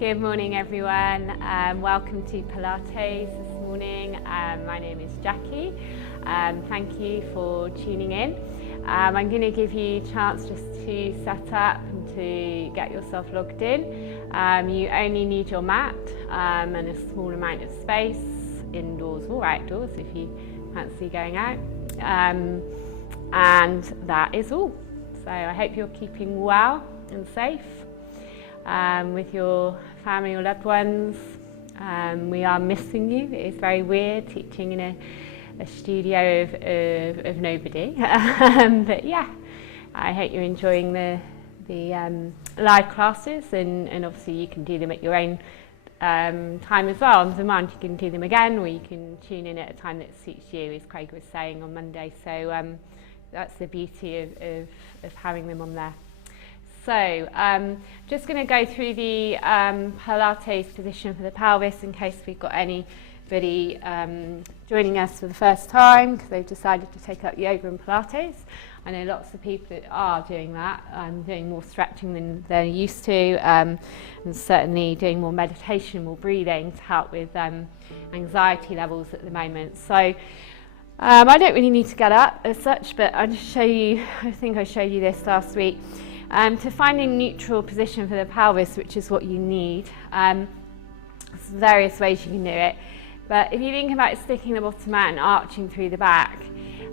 Good morning everyone, welcome to Pilates this morning. My name is Jackie. Thank you for tuning in. I'm going to give you a chance just to set up and to get yourself logged in. You only need your mat and a small amount of space, indoors or outdoors if you fancy going out. And that is all. So I hope you're keeping well and safe with your family or loved ones. We are missing you. It is very weird teaching in a studio of nobody. But yeah, I hope you're enjoying the live classes, and obviously you can do them at your own time as well. On demand, you can do them again, or you can tune in at a time that suits you, as Craig was saying on Monday. So that's the beauty of having them on there. So just going to go through the Pilates position for the pelvis in case we've got anybody joining us for the first time because they've decided to take up yoga and Pilates. I know lots of people that are doing that, doing more stretching than they're used to, and certainly doing more meditation, more breathing to help with anxiety levels at the moment. So I don't really need to get up as such, but I'll just show you, I think I showed you this last week. To find a neutral position for the pelvis, which is what you need, there's various ways you can do it. But if you think about sticking the bottom out and arching through the back,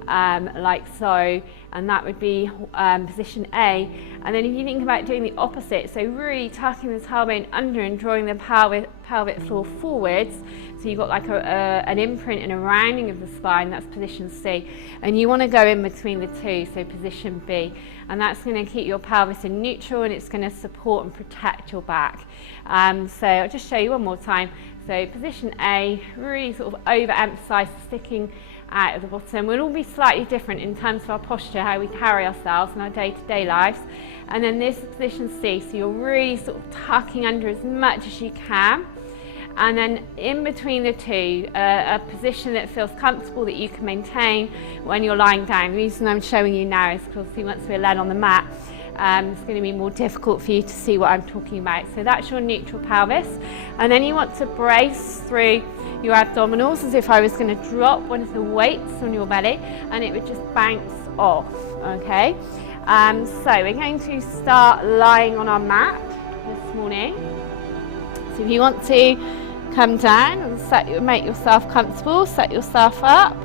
like so, and that would be position A. And then if you think about doing the opposite, so really tucking the tailbone under and drawing the pelvic floor forwards, so you've got like an imprint and a rounding of the spine, that's position C. And you want to go in between the two, so position B. And that's going to keep your pelvis in neutral, and it's going to support and protect your back. So I'll just show you one more time. So position A, really sort of overemphasize sticking out of the bottom. We'll all be slightly different in terms of our posture, how we carry ourselves in our day-to-day lives. And then this is position C, so you're really sort of tucking under as much as you can. And then in between the two, a position that feels comfortable that you can maintain when you're lying down. The reason I'm showing you now is because once we're laid on the mat, it's going to be more difficult for you to see what I'm talking about. So that's your neutral pelvis. And then you want to brace through your abdominals as if I was going to drop one of the weights on your belly, and it would just bounce off, okay? So we're going to start lying on our mat this morning. So if you want to come down and make yourself comfortable, set yourself up.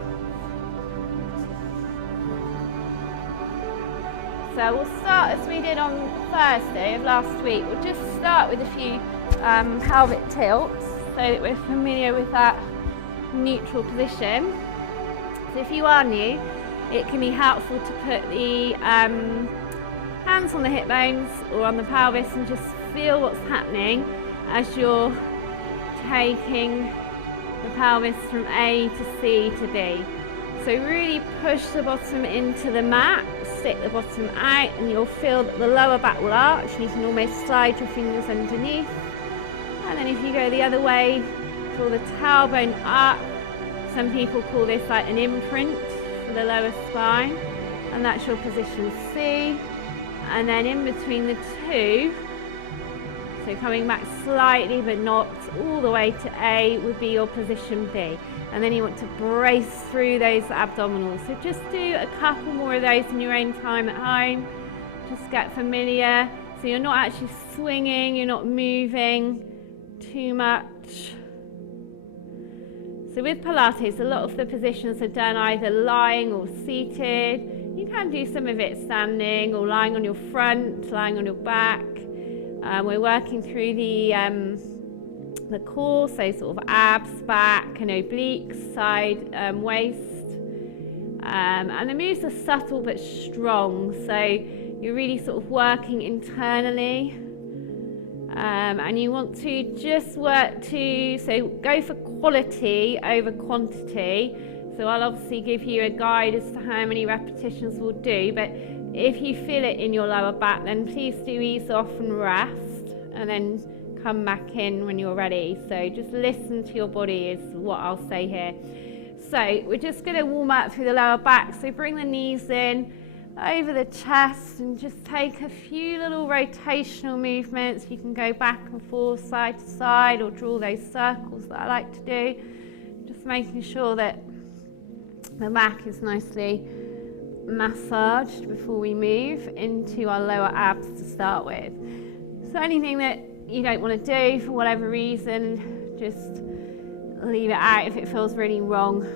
So we'll start as we did on Thursday of last week. We'll just start with a few pelvic tilts so that we're familiar with that neutral position. So if you are new, it can be helpful to put the hands on the hip bones or on the pelvis and just feel what's happening as you're taking the pelvis from A to C to B. So really push the bottom into the mat, stick the bottom out, and you'll feel that the lower back will arch, and you can almost slide your fingers underneath. And then if you go the other way, draw the tailbone up. Some people call this like an imprint for the lower spine, and that's your position C. And then in between the two, so coming back slightly but not all the way to A, would be your position B. And then you want to brace through those abdominals. So just do a couple more of those in your own time at home. Just get familiar. So you're not actually swinging, you're not moving too much. So with Pilates, a lot of the positions are done either lying or seated. You can do some of it standing or lying on your front, lying on your back. We're working through the core, so sort of abs, back and obliques, side, waist. And the moves are subtle but strong, so you're really sort of working internally. And you want to just work so go for quality over quantity. So I'll obviously give you a guide as to how many repetitions we'll do, but if you feel it in your lower back, then please do ease off and rest, and then come back in when you're ready. So just listen to your body is what I'll say here. So we're just going to warm up through the lower back. So bring the knees in, over the chest, and just take a few little rotational movements. You can go back and forth, side to side, or draw those circles that I like to do. Just making sure that the back is nicely massaged before we move into our lower abs to start with. So anything that you don't want to do for whatever reason, just leave it out if it feels really wrong.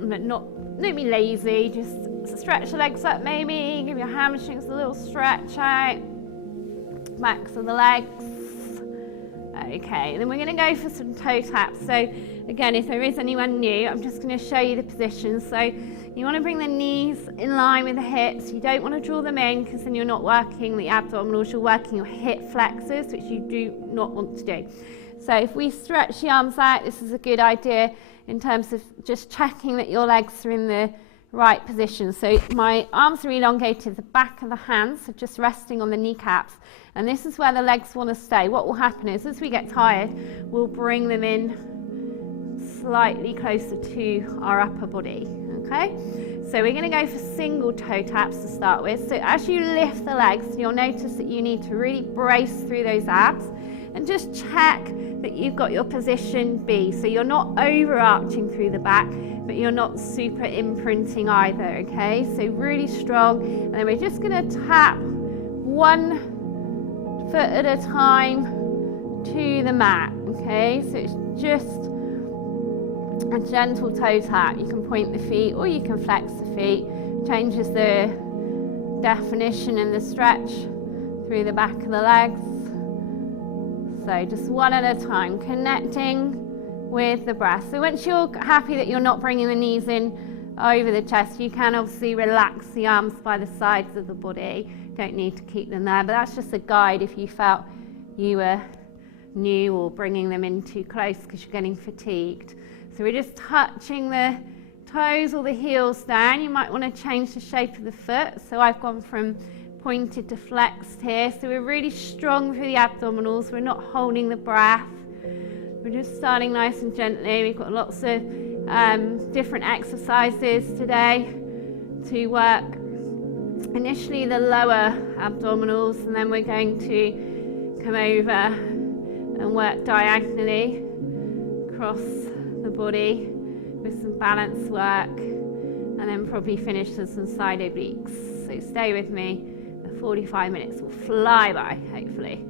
But don't be lazy, just stretch the legs up maybe, give your hamstrings a little stretch out, backs of the legs. Okay, then we're going to go for some toe taps. So again, if there is anyone new, I'm just going to show you the position. So you want to bring the knees in line with the hips. You don't want to draw them in, because then you're not working the abdominals, you're working your hip flexors, which you do not want to do. So if we stretch the arms out, this is a good idea in terms of just checking that your legs are in the right position. So my arms are elongated, the back of the hands are just resting on the kneecaps, and this is where the legs want to stay. What will happen is, as we get tired, we'll bring them in slightly closer to our upper body. Okay, so we're going to go for single toe taps to start with. So as you lift the legs, you'll notice that you need to really brace through those abs, and just check that you've got your position B. So you're not overarching through the back, but you're not super imprinting either, okay? So really strong. And then we're just going to tap one foot at a time to the mat, okay? So it's just a gentle toe tap. You can point the feet or you can flex the feet. Changes the definition and the stretch through the back of the legs. So just one at a time, connecting with the breath. So once you're happy that you're not bringing the knees in over the chest, you can obviously relax the arms by the sides of the body. Don't need to keep them there, but that's just a guide if you felt you were new or bringing them in too close because you're getting fatigued. So we're just touching the toes or the heels down. You might want to change the shape of the foot. So I've gone from pointed to flexed here. So we're really strong through the abdominals. We're not holding the breath. We're just starting nice and gently. We've got lots of different exercises today to work initially the lower abdominals, and then we're going to come over and work diagonally across the body with some balance work, and then probably finish with some side obliques. So stay with me. The 45 minutes will fly by, hopefully.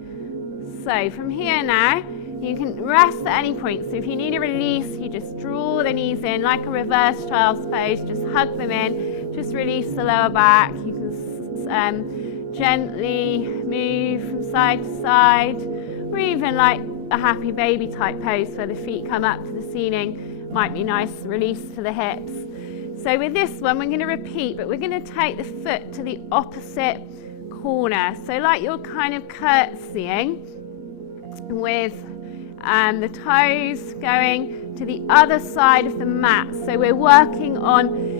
So from here now, you can rest at any point. So if you need a release, you just draw the knees in like a reverse child's pose. Just hug them in. Just release the lower back. You can gently move from side to side, or even like a happy baby type pose where the feet come up to the ceiling. Might be nice release for the hips. So with this one, we're going to repeat, but we're going to take the foot to the opposite corner. So like you're kind of curtsying with the toes going to the other side of the mat. So we're working on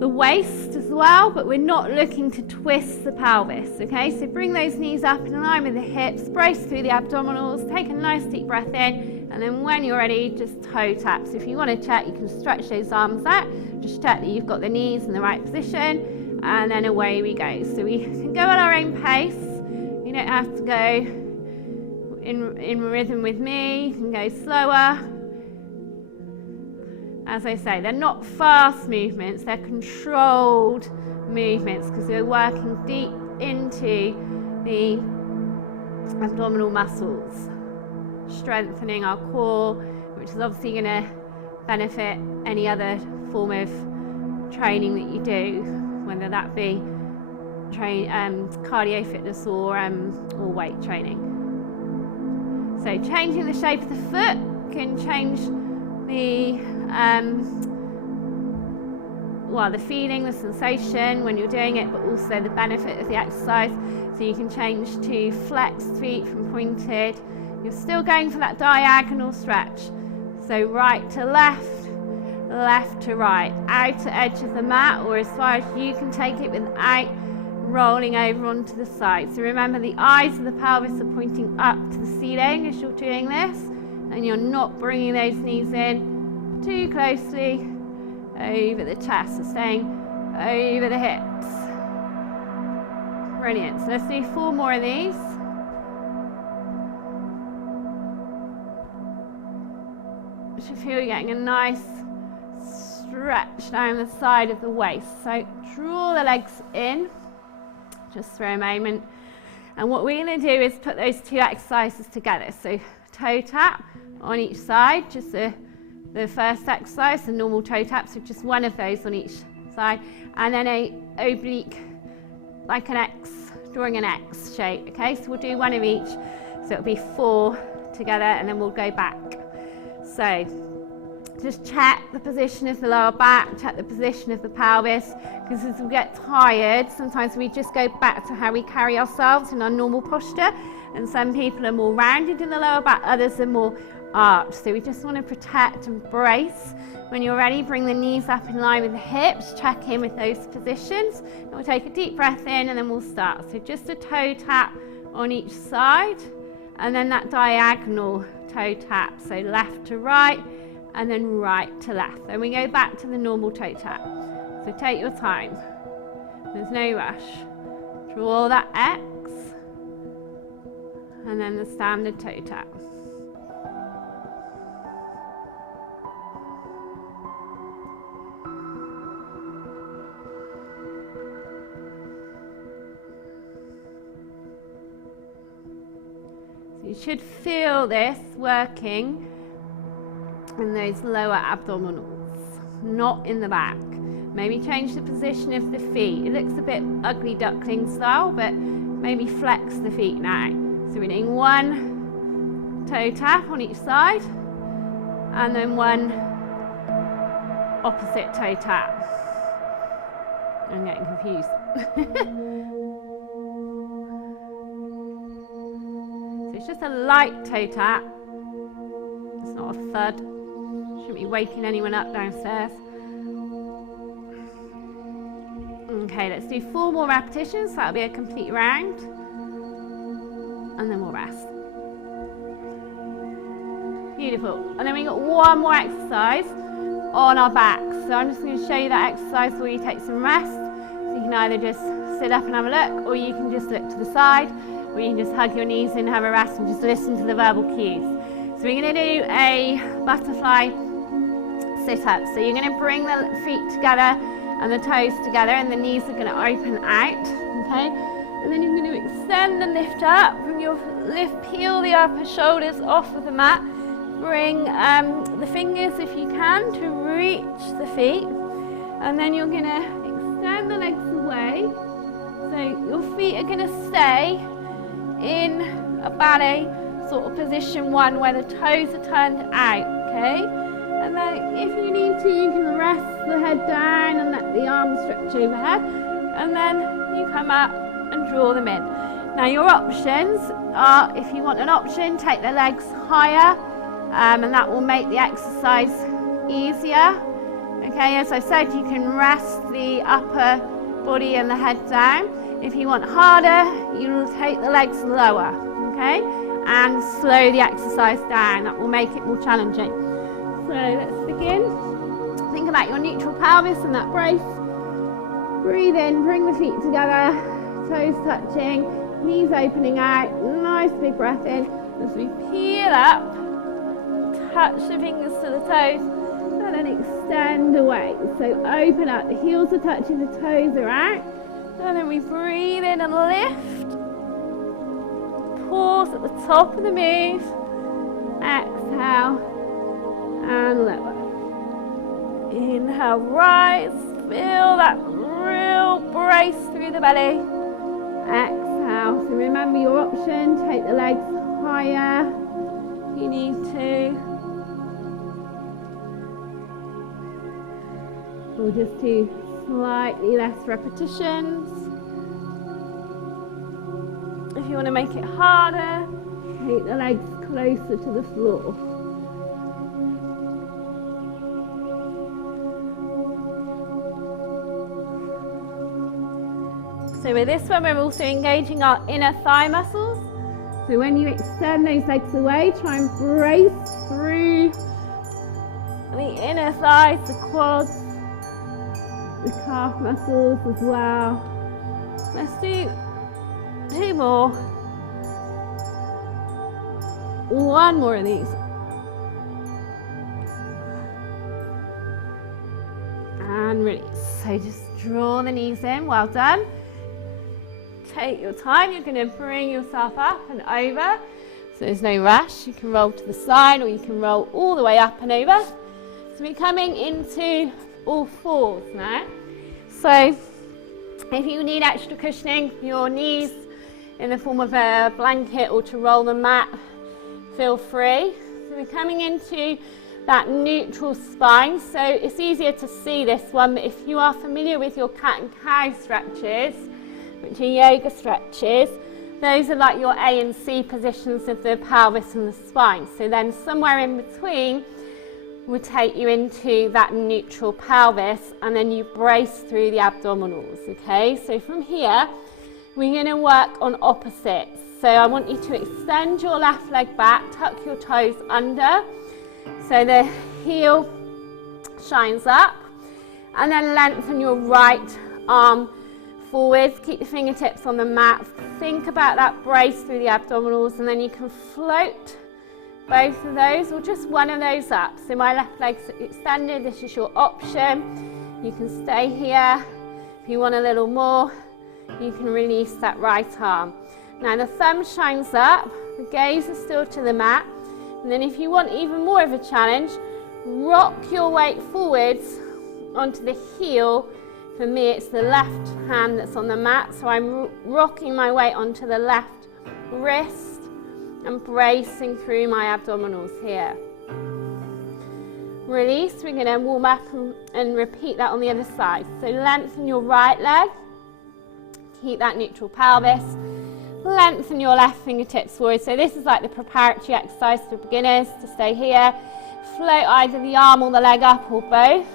the waist as well, but we're not looking to twist the pelvis, okay? So bring those knees up in line with the hips, brace through the abdominals, take a nice deep breath in, and then when you're ready, just toe taps. If you want to check, you can stretch those arms out, just check that you've got the knees in the right position, and then away we go. So we can go at our own pace. You don't have to go in rhythm with me. You can go slower. As I say, they're not fast movements, they're controlled movements because we're working deep into the abdominal muscles, strengthening our core, which is obviously going to benefit any other form of training that you do, whether that be cardio fitness or weight training. So changing the shape of the foot can change the the feeling, the sensation when you're doing it, but also the benefit of the exercise. So you can change to flexed feet from pointed. You're still going for that diagonal stretch. So right to left, left to right, outer edge of the mat, or as far as you can take it without rolling over onto the side. So remember, the eyes of the pelvis are pointing up to the ceiling as you're doing this, and you're not bringing those knees in too closely over the chest. So staying over the hips. Brilliant. So let's do 4 more of these. You should feel you're getting a nice stretch down the side of the waist. So draw the legs in just for a moment. And what we're going to do is put those 2 exercises together. So toe tap on each side, just the first exercise, the normal toe tap, so just one of those on each side, and then a oblique, like an X, drawing an X shape. Okay, so we'll do one of each, so it'll be 4 together, and then we'll go back. So just check the position of the lower back, check the position of the pelvis, because as we get tired, sometimes we just go back to how we carry ourselves in our normal posture, and some people are more rounded in the lower back, others are more arched. So we just want to protect and brace. When you're ready, bring the knees up in line with the hips, check in with those positions, and we'll take a deep breath in and then we'll start. So just a toe tap on each side, and then that diagonal toe tap, so left to right, and then right to left. Then we go back to the normal toe tap. So take your time. There's no rush. Draw that X, and then the standard toe tap. So you should feel this working in those lower abdominals, not in the back. Maybe change the position of the feet. It looks a bit ugly duckling style, but maybe flex the feet now. So we're doing 1 toe tap on each side, and then 1 opposite toe tap. I'm getting confused. So it's just a light toe tap. It's not a thud. Shouldn't be waking anyone up downstairs. Okay, let's do 4 more repetitions. That'll be a complete round. And then we'll rest. Beautiful. And then we've got 1 more exercise on our backs. So I'm just going to show you that exercise where you take some rest. So you can either just sit up and have a look, or you can just look to the side, or you can just hug your knees in, have a rest, and just listen to the verbal cues. So we're going to do a butterfly sit-up. So you're going to bring the feet together and the toes together, and the knees are going to open out, okay? And then you're going to extend and lift up. From your lift, peel the upper shoulders off of the mat. Bring the fingers, if you can, to reach the feet. And then you're going to extend the legs away. So your feet are going to stay in a ballet sort of position 1, where the toes are turned out, okay? And then if you need to, you can rest the head down and let the arms stretch overhead. And then you come up and draw them in. Now your options are, if you want an option, take the legs higher, and that will make the exercise easier. Okay, as I said, you can rest the upper body and the head down. If you want harder, you will take the legs lower, okay, and slow the exercise down. That will make it more challenging. So let's begin. Think about your neutral pelvis and that brace. Breathe in, bring the feet together, toes touching, knees opening out, nice big breath in. As we peel up, touch the fingers to the toes, and then extend away. So open up, the heels are touching, the toes are out. And then we breathe in and lift. Pause at the top of the move. Exhale and lower. Inhale, rise. Feel that real brace through the belly. Exhale. So remember your option. Take the legs higher if you need to. We'll just do slightly less repetitions. If you want to make it harder, take the legs closer to the floor. So with this one, we're also engaging our inner thigh muscles. So when you extend those legs away, try and brace through the inner thighs, the quads. the calf muscles as well. Let's do 2 more. 1 more of these. And release. So just draw the knees in. Well done. Take your time. You're going to bring yourself up and over. So there's no rush. You can roll to the side or you can roll all the way up and over. So we're coming into all fours now. So if you need extra cushioning for your knees in the form of a blanket or to roll the mat, feel free. So we're coming into that neutral spine. So it's easier to see this one, but if you are familiar with your cat and cow stretches, which are yoga stretches, those are like your A and C positions of the pelvis and the spine. So then somewhere in between would take you into that neutral pelvis, and then you brace through the abdominals, okay? So from here, we're going to work on opposites. So I want you to extend your left leg back, tuck your toes under, so the heel shines up, and then lengthen your right arm forwards, keep the fingertips on the mat, think about that brace through the abdominals, and then you can float both of those or just one of those up. So my left leg's extended, this is your option. You can stay here. If you want a little more, you can release that right arm. Now the thumb shines up, the gaze is still to the mat, and then if you want even more of a challenge, rock your weight forwards onto the heel. For me it's the left hand that's on the mat, so I'm rocking my weight onto the left wrist and bracing through my abdominals here. Release, we're going to warm up and repeat that on the other side. So lengthen your right leg, keep that neutral pelvis, lengthen your left fingertips forward. So this is like the preparatory exercise for beginners, to stay here. Float either the arm or the leg up or both.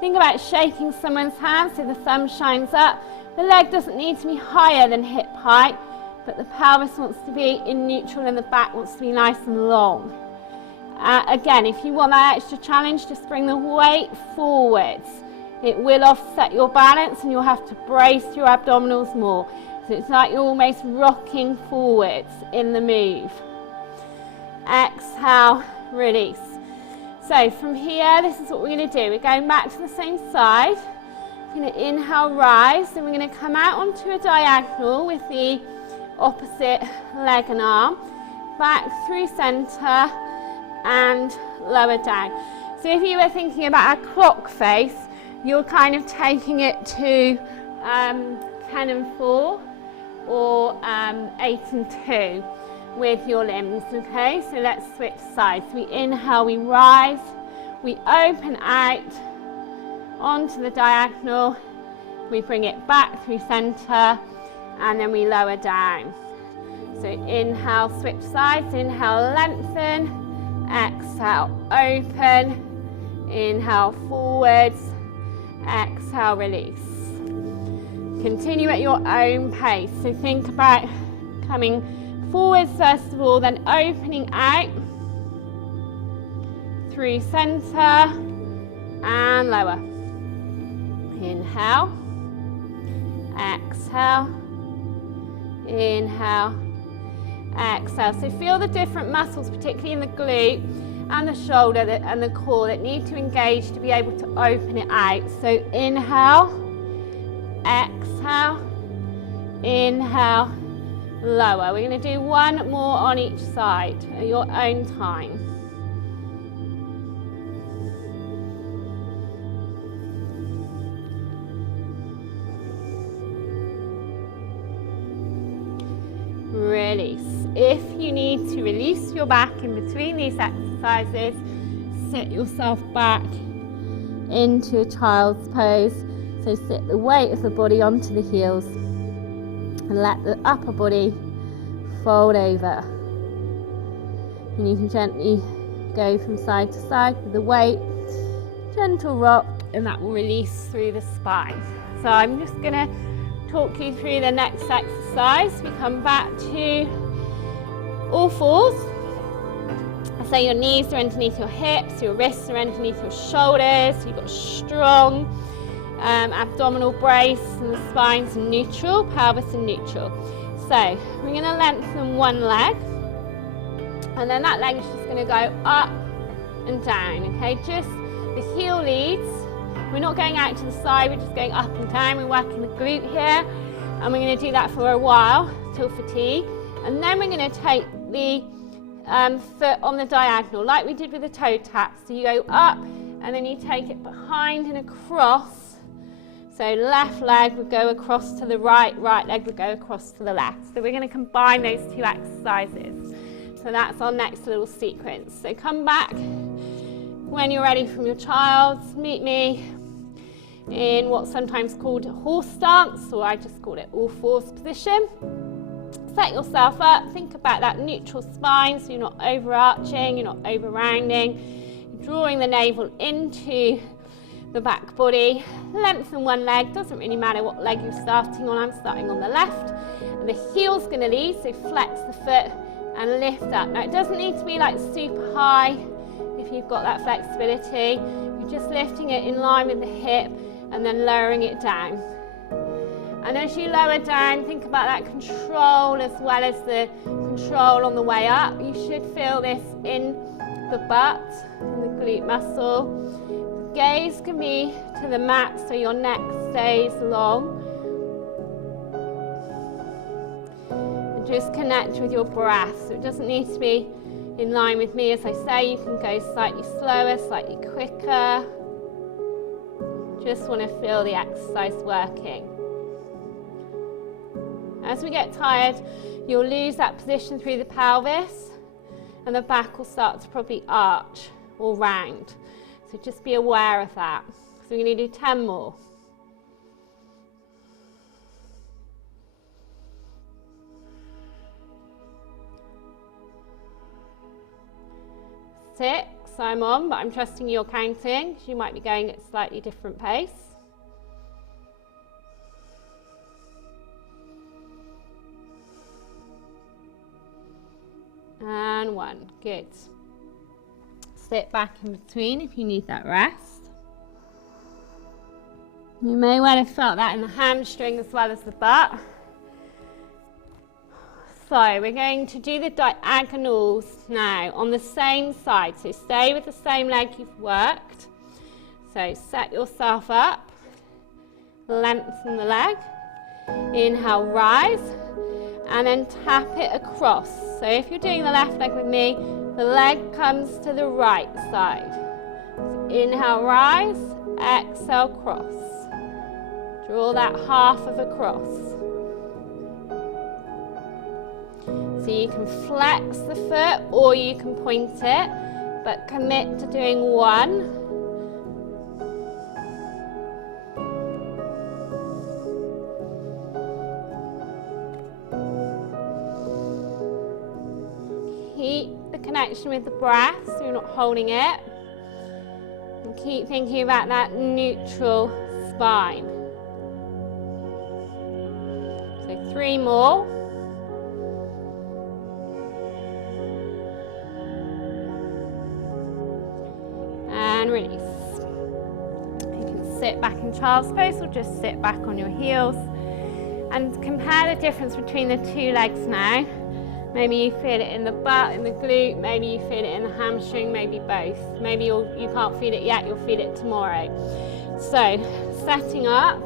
Think about shaking someone's hand so the thumb shines up. The leg doesn't need to be higher than hip height, but the pelvis wants to be in neutral and the back wants to be nice and long. Again, if you want that extra challenge, just bring the weight forwards. It will offset your balance and you'll have to brace your abdominals more. So it's like you're almost rocking forwards in the move. Exhale, release. So from here, this is what we're going to do. We're going back to the same side. We're going to inhale, rise, and we're going to come out onto a diagonal with the opposite leg and arm, back through center and lower down. So if you were thinking about a clock face, you're kind of taking it to 10 and 4 or 8 and 2 with your limbs, okay? So let's switch sides. We inhale, we rise, we open out onto the diagonal, we bring it back through center, and then we lower down. So inhale, switch sides, inhale, lengthen, exhale, open, inhale, forwards, exhale, release. Continue at your own pace. So think about coming forwards first of all, then opening out through center and lower. Inhale, exhale, inhale, exhale. So feel the different muscles, particularly in the glute and the shoulder and the core, that need to engage to be able to open it out. So inhale, exhale, inhale, lower. We're going to do one more on each side at your own time. Release. If you need to release your back in between these exercises, sit yourself back into a child's pose. So sit the weight of the body onto the heels and let the upper body fold over. And you can gently go from side to side with the weight, gentle rock, and that will release through the spine. So I'm just going to talk you through the next exercise. We come back to all fours. So your knees are underneath your hips, your wrists are underneath your shoulders. You've got strong abdominal brace, and the spine's in neutral, pelvis in neutral. So we're going to lengthen one leg, and then that leg is just going to go up and down, okay? Just the heel leads. We're not going out to the side, we're just going up and down. We're working the glute here, and we're going to do that for a while till fatigue. And then we're going to take the foot on the diagonal, like we did with the toe taps. So you go up, and then you take it behind and across. So left leg would go across to the right, right leg would go across to the left. So we're going to combine those two exercises. So that's our next little sequence. So come back when you're ready from your child's. Meet me in what's sometimes called a horse stance, or I just call it all fours position. Set yourself up, think about that neutral spine, so you're not overarching, you're not over rounding. You're drawing the navel into the back body. Lengthen one leg, doesn't really matter what leg you're starting on. I'm starting on the left, and the heel's going to lead, so flex the foot and lift up. Now it doesn't need to be like super high if you've got that flexibility. You're just lifting it in line with the hip and then lowering it down. And as you lower down, think about that control as well as the control on the way up. You should feel this in the butt and the glute muscle. Gaze can be to the mat so your neck stays long. And just connect with your breath. So it doesn't need to be in line with me. As I say, you can go slightly slower, slightly quicker. Just want to feel the exercise working. As we get tired, you'll lose that position through the pelvis, and the back will start to probably arch or round. So just be aware of that. So we're going to do 10 more. Six, I'm on, but I'm trusting you're counting, because you might be going at a slightly different pace. And 1, good. Sit back in between if you need that rest. You may well have felt that in the hamstring as well as the butt. So we're going to do the diagonals now on the same side. So stay with the same leg you've worked. So set yourself up, lengthen the leg, inhale, rise, and then tap it across. So if you're doing the left leg with me, the leg comes to the right side. So inhale, rise, exhale, cross. Draw that half of a cross. So you can flex the foot or you can point it, but commit to doing 1. Keep the connection with the breath, so you're not holding it. And keep thinking about that neutral spine. So 3 more. And release. You can sit back in child's pose or just sit back on your heels. And compare the difference between the 2 legs now. Maybe you feel it in the butt, in the glute, maybe you feel it in the hamstring, maybe both. Maybe you can't feel it yet, you'll feel it tomorrow. So, setting up,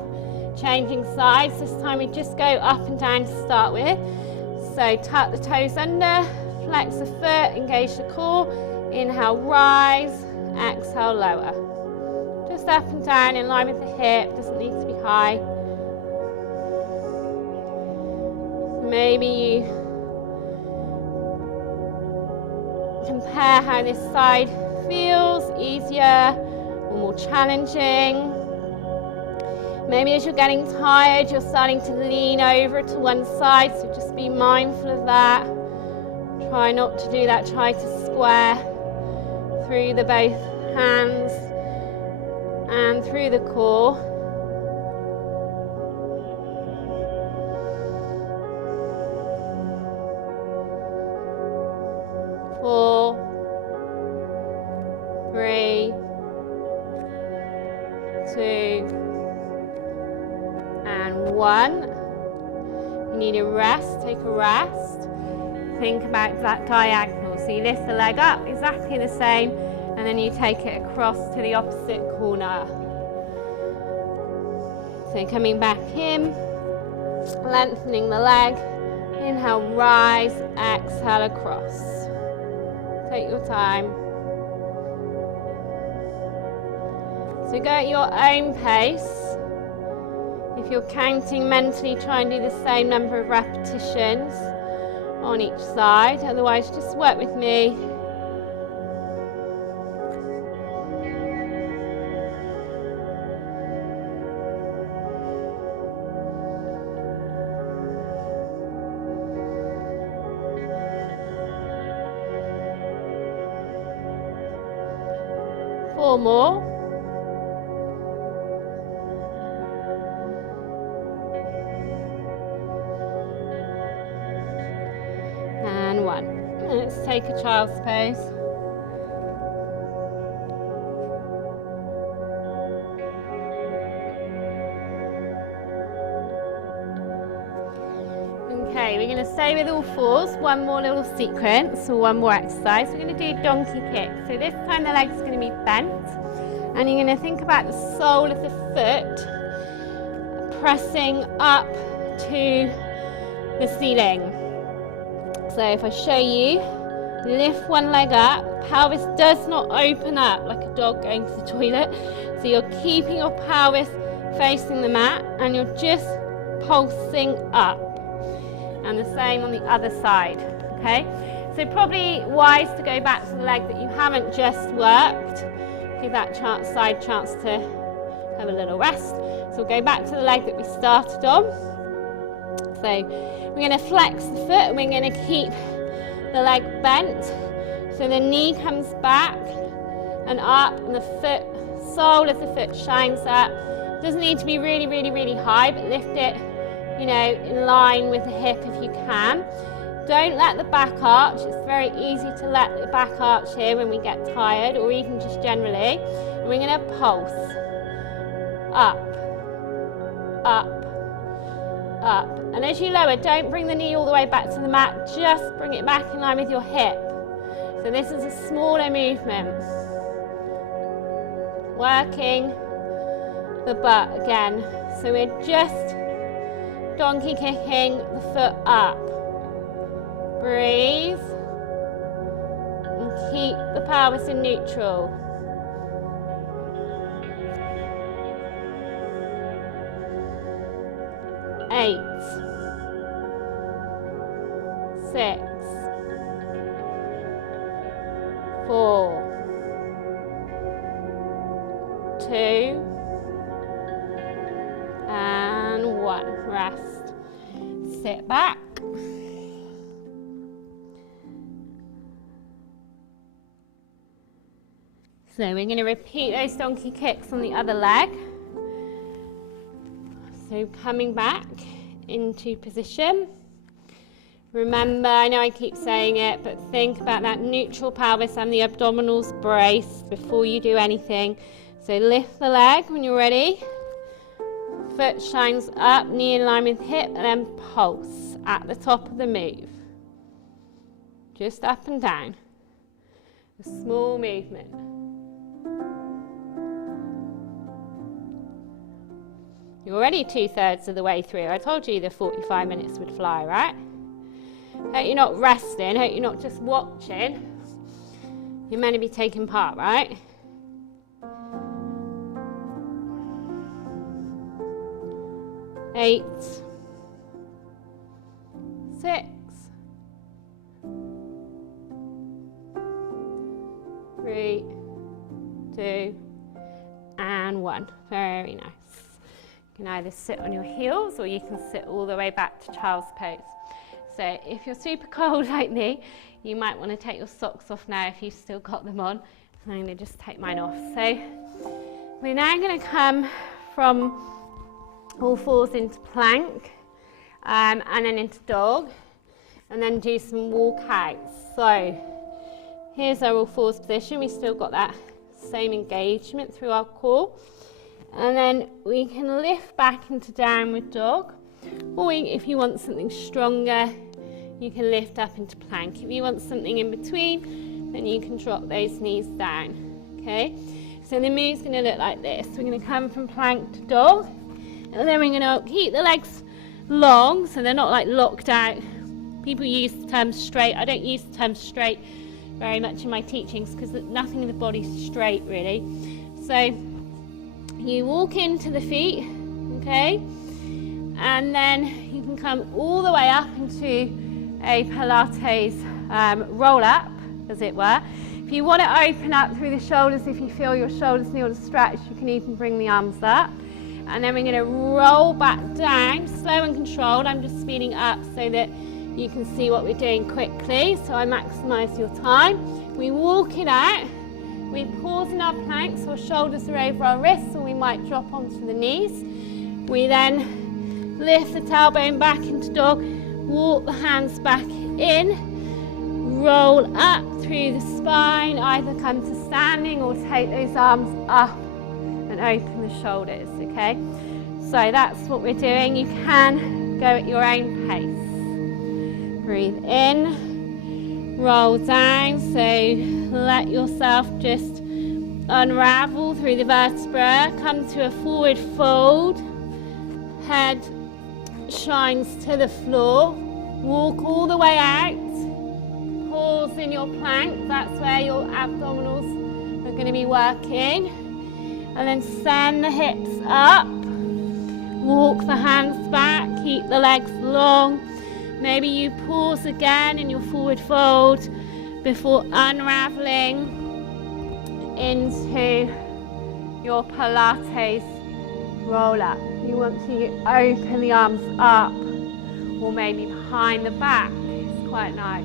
changing sides. This time we just go up and down to start with. So tuck the toes under, flex the foot, engage the core. Inhale, rise, exhale, lower. Just up and down in line with the hip, doesn't need to be high. Maybe you compare how this side feels, easier or more challenging. Maybe as you're getting tired, you're starting to lean over to one side, so just be mindful of that. Try not to do that, try to square through the both hands and through the core. Four, 3, 2, 1. You need a rest, take a rest. Think about that diagonal. So you lift the leg up, exactly the same, and then you take it across to the opposite corner. So coming back in, lengthening the leg. Inhale, rise, exhale across. Take your time. So go at your own pace. If you're counting mentally, try and do the same number of repetitions on each side. Otherwise, just work with me. Four more. And 1. Let's take a child's pose. Okay, we're going to stay with all fours. One more little sequence or one more exercise. We're going to do donkey kick. So this time the leg's going to be bent, and you're going to think about the sole of the foot pressing up to the ceiling. So if I show you, lift one leg up, pelvis does not open up like a dog going to the toilet. So you're keeping your pelvis facing the mat and you're just pulsing up. And the same on the other side, okay? So probably wise to go back to the leg that you haven't just worked. Give that side chance to have a little rest. So we'll go back to the leg that we started on. So we're going to flex the foot and we're going to keep the leg bent. So the knee comes back and up and the foot, sole of the foot shines up. Doesn't need to be really, really, really high, but lift it, you know, in line with the hip if you can. Don't let the back arch. It's very easy to let the back arch here when we get tired or even just generally. And we're going to pulse. Up, up, up. And as you lower, don't bring the knee all the way back to the mat. Just bring it back in line with your hip. So this is a smaller movement. Working the butt again. So we're just donkey kicking the foot up. Breathe. And keep the pelvis in neutral. 8, 6, 4, 2, and 1. Rest. Sit back. So we're going to repeat those donkey kicks on the other leg. So coming back into position. Remember, I know I keep saying it, but think about that neutral pelvis and the abdominals braced before you do anything. So lift the leg when you're ready. Foot shines up, knee in line with hip, and then pulse at the top of the move. Just up and down. A small movement. You're already 2/3 of the way through. I told you the 45 minutes would fly, right? Hope you're not resting, hope you're not just watching. You're meant to be taking part, right? Eight, 6, 3, 2, and 1. Very nice. You can either sit on your heels or you can sit all the way back to child's pose. So if you're super cold like me, you might want to take your socks off now if you've still got them on. And I'm going to just take mine off. So we're now going to come from all fours into plank and then into dog and then do some walkouts. So here's our all fours position. We've still got that same engagement through our core. And then we can lift back into downward dog, or if you want something stronger, you can lift up into plank. If you want something in between, then you can drop those knees down, okay? So the move's going to look like this. We're going to come from plank to dog, and then we're going to keep the legs long, so they're not like locked out. People use the term straight. I don't use the term straight very much in my teachings because nothing in the body's straight really. So you walk into the feet, okay, and then you can come all the way up into a Pilates roll up, as it were. If you want to open up through the shoulders, if you feel your shoulders need to stretch, you can even bring the arms up. And then we're going to roll back down, slow and controlled. I'm just speeding up so that you can see what we're doing quickly, so I maximise your time. We walk it out. We pause in our plank, so our shoulders are over our wrists, or we might drop onto the knees. We then lift the tailbone back into dog, walk the hands back in, roll up through the spine, either come to standing or take those arms up and open the shoulders, okay? So that's what we're doing. You can go at your own pace. Breathe in, roll down, so let yourself just unravel through the vertebra, come to a forward fold, head shines to the floor, walk all the way out, pause in your plank, that's where your abdominals are going to be working, and then send the hips up, walk the hands back, keep the legs long. Maybe you pause again in your forward fold before unraveling into your Pilates roll up. You want to open the arms up or maybe behind the back. It's quite nice.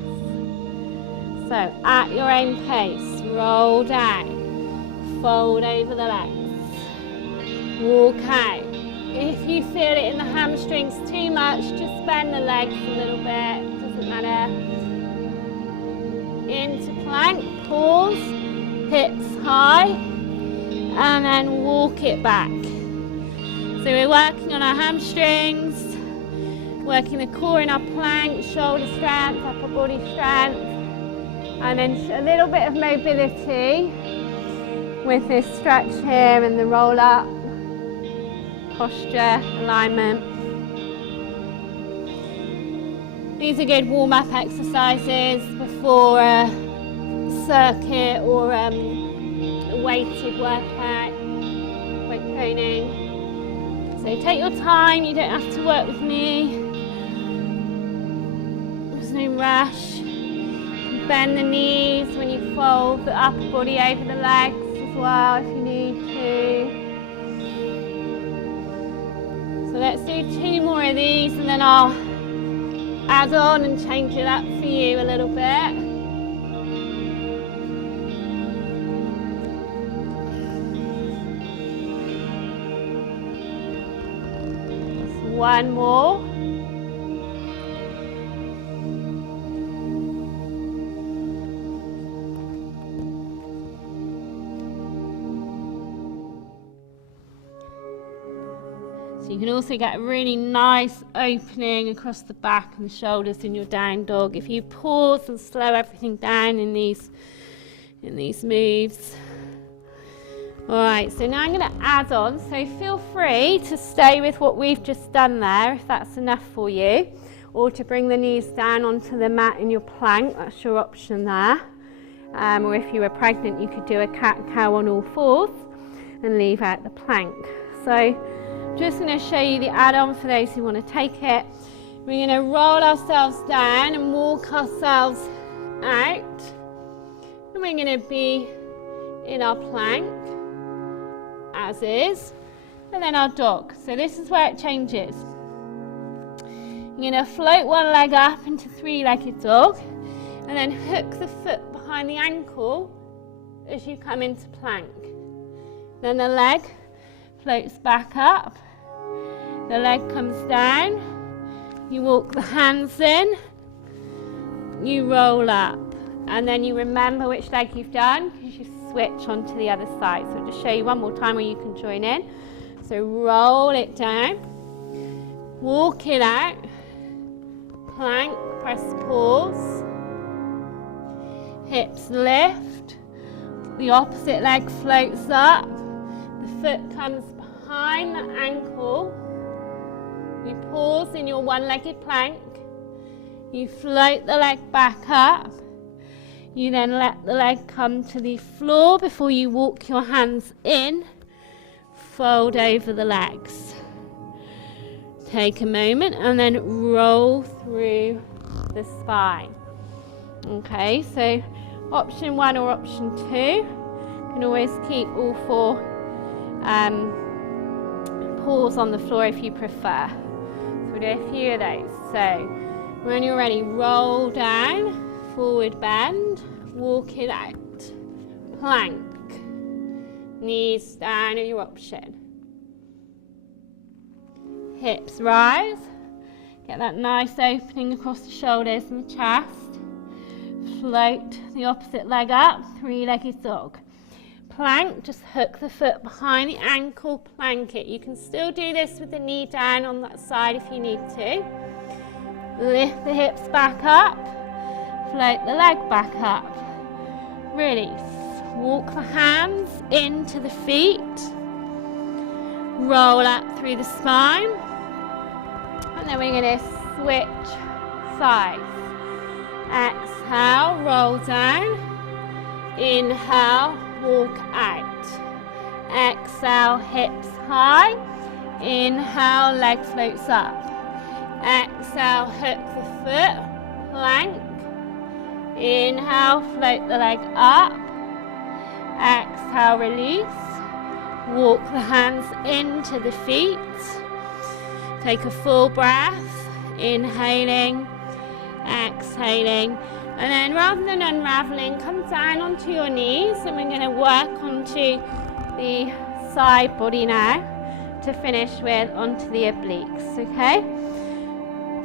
So at your own pace, roll down, fold over the legs, walk out. If you feel it in the hamstrings too much, just bend the legs a little bit, doesn't matter. Into plank, pause, hips high, and then walk it back. So we're working on our hamstrings, working the core in our plank, shoulder strength, upper body strength, and then a little bit of mobility with this stretch here and the roll up. Posture, alignment. These are good warm-up exercises before a circuit or a weighted workout, weight training. So take your time, you don't have to work with me. There's no rush. Bend the knees when you fold the upper body over the legs as well if you need to. So let's do 2 more of these and then I'll add on and change it up for you a little bit. Just 1 more. You can also get a really nice opening across the back and the shoulders in your down dog if you pause and slow everything down in these moves. Alright, so now I'm going to add on, so feel free to stay with what we've just done there if that's enough for you, or to bring the knees down onto the mat in your plank, that's your option there. Or if you were pregnant you could do a cat-cow on all fours and leave out the plank. So just going to show you the add-on for those who want to take it. We're going to roll ourselves down and walk ourselves out. And we're going to be in our plank, as is, and then our dog. So this is where it changes. You're going to float one leg up into 3-legged dog, and then hook the foot behind the ankle as you come into plank. Then the leg floats back up. The leg comes down, you walk the hands in, you roll up, and then you remember which leg you've done because you switch onto the other side. So I'll just show you one more time where you can join in. So roll it down, walk it out, plank, press pause, hips lift, the opposite leg floats up, the foot comes behind the ankle, you pause in your one-legged plank, you float the leg back up, you then let the leg come to the floor before you walk your hands in, fold over the legs. Take a moment and then roll through the spine. Okay, so option 1 or option 2. You can always keep all 4 paws on the floor if you prefer. So we'll do a few of those. So when you're ready, roll down, forward bend, walk it out, plank, knees down are your option. Hips rise, get that nice opening across the shoulders and the chest. Float the opposite leg up, three-legged dog. Plank, just hook the foot behind the ankle, plank it. You can still do this with the knee down on that side if you need to. Lift the hips back up, float the leg back up. Release. Walk the hands into the feet. Roll up through the spine. And then we're going to switch sides. Exhale, roll down. Inhale, walk out. Exhale, hips high. Inhale, leg floats up. Exhale, hook the foot, plank. Inhale, float the leg up. Exhale, release. Walk the hands into the feet. Take a full breath. Inhaling, exhaling. And then rather than unraveling, come down onto your knees and we're going to work onto the side body now to finish with onto the obliques, okay?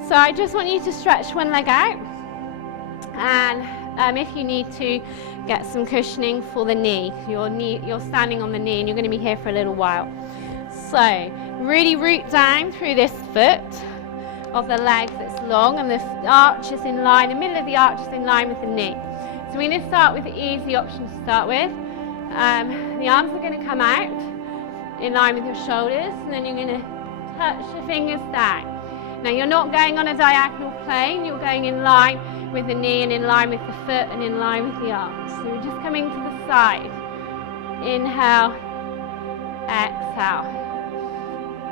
So I just want you to stretch one leg out, and if you need to, get some cushioning for the knee. You're standing on the knee and you're going to be here for a little while. So really root down through this foot of the leg that's long, and the arch is in line, the middle of the arch is in line with the knee. So we're going to start with the easy option to start with. The arms are going to come out in line with your shoulders, and then you're going to touch your fingers down. Now you're not going on a diagonal plane, you're going in line with the knee and in line with the foot and in line with the arms. So we're just coming to the side. Inhale, exhale.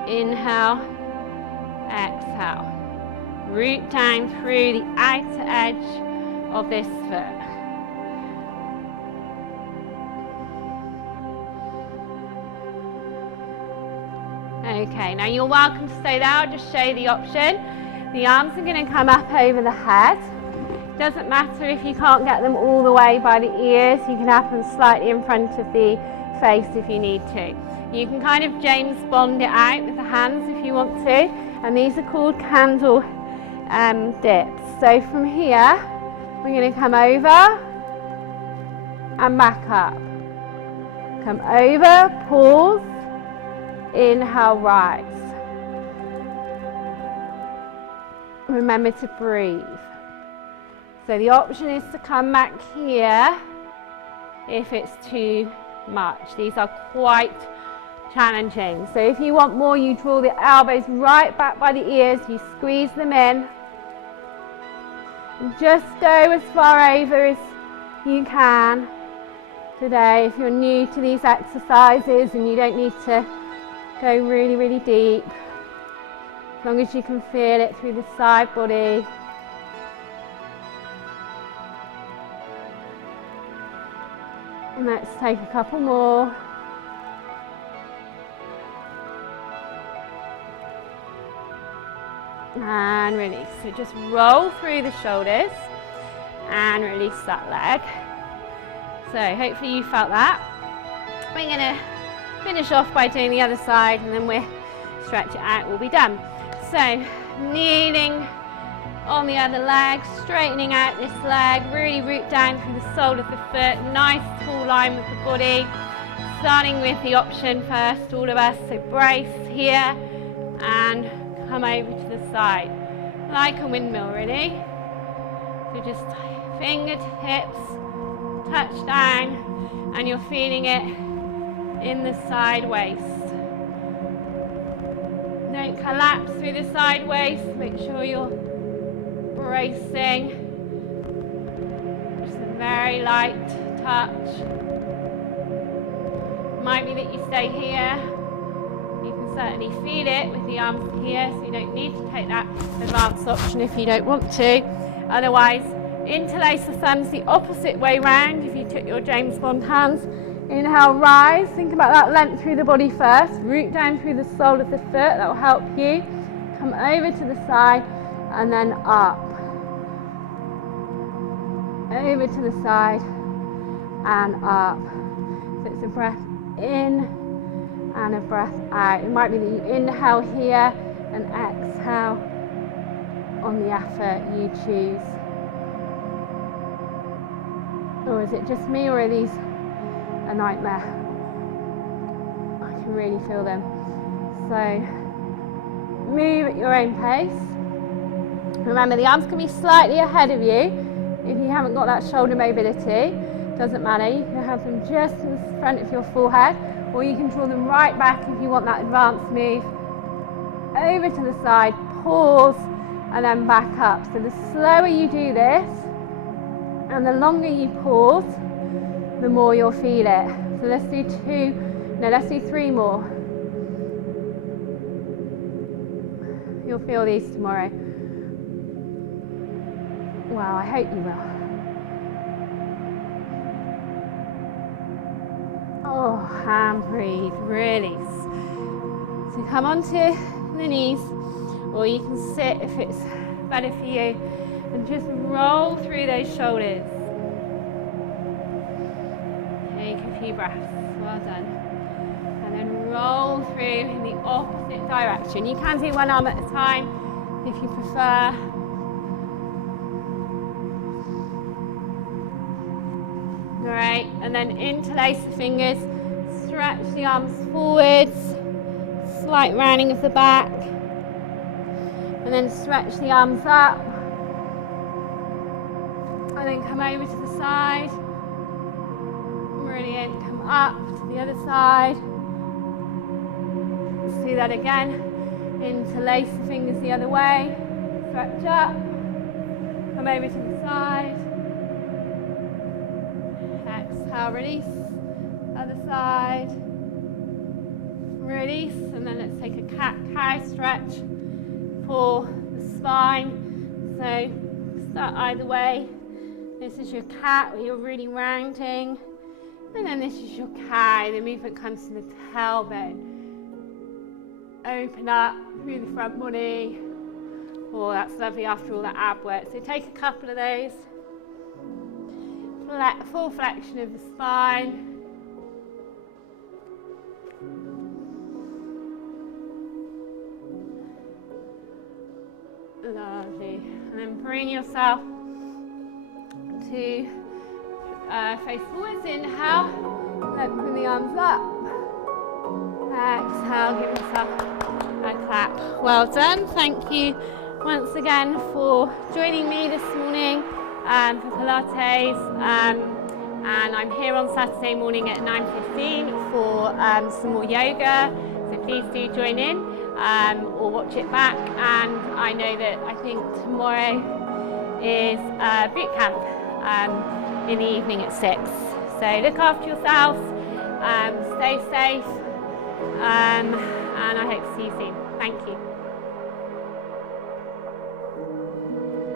Inhale, exhale. Root down through the outer edge of this foot. Okay, now you're welcome to stay there. I'll just show you the option. The arms are going to come up over the head. Doesn't matter if you can't get them all the way by the ears. You can have them slightly in front of the face if you need to. You can kind of James Bond it out with the hands if you want to. And these are called candle dips. So from here, we're going to come over and back up. Come over, pause. Inhale, rise. Remember to breathe. So the option is to come back here if it's too much. These are quite challenging. So if you want more, you draw the elbows right back by the ears, you squeeze them in. And just go as far over as you can today. If you're new to these exercises and you don't need to go really, really deep, as long as you can feel it through the side body. And let's take a couple more. And release. So just roll through the shoulders and release that leg. So hopefully you felt that. We're going to finish off by doing the other side, and then we'll stretch it out, we'll be done. So kneeling on the other leg, straightening out this leg, really root down through the sole of the foot, nice tall line with the body. starting with the option first, all of us, so brace here and come over to the side, like a windmill really. So just fingertips touch down and you're feeling it in the side waist. Don't collapse through the side waist, make sure you're bracing. Just a very light touch. Might be that you stay here. You can certainly feel it with the arms here, so you don't need to take that advanced option if you don't want to. Otherwise, interlace the thumbs the opposite way round if you took your James Bond hands. Inhale, rise. Think about that length through the body first. Root down through the sole of the foot. That will help you. Come over to the side and then up. Over to the side and up. So it's a breath in and a breath out. It might be that you inhale here and exhale on the effort you choose. Or is it just me, or are these a nightmare? I can really feel them. So move at your own pace. Remember, the arms can be slightly ahead of you if you haven't got that shoulder mobility. Doesn't matter, you can have them just in front of your forehead, or you can draw them right back if you want that advanced move. Over to the side, pause, and then back up. So the slower you do this, and the longer you pause, the more you'll feel it. So let's do 3 more. You'll feel these tomorrow. Well, I hope you will. Oh, and breathe, release. So come onto the knees, or you can sit if it's better for you, and just roll through those shoulders. Take a few breaths, well done. And then roll through in the opposite direction. You can do one arm at a time if you prefer. Great, and then interlace the fingers, stretch the arms forwards, slight rounding of the back, and then stretch the arms up, and then come over to the side. Brilliant, come up to the other side. Let's do that again. Interlace the fingers the other way, stretch up, come over to the side. Exhale, release, other side, release, and then let's take a cat-cow stretch for the spine. So start either way. This is your cat where you're really rounding, and then this is your cow. The movement comes to the tailbone. Open up through the front body. Oh, that's lovely after all that ab work. So take a couple of those. Full flexion of the spine. Lovely. And then bring yourself to face forwards. Inhale, open the arms up. Exhale, give yourself a clap. Well done. Thank you once again for joining me this morning for Pilates, and I'm here on Saturday morning at 9:15 for some more yoga, so please do join in or watch it back. And I know that I think tomorrow is boot camp in the evening at 6, so look after yourselves, stay safe, and I hope to see you soon. Thank you.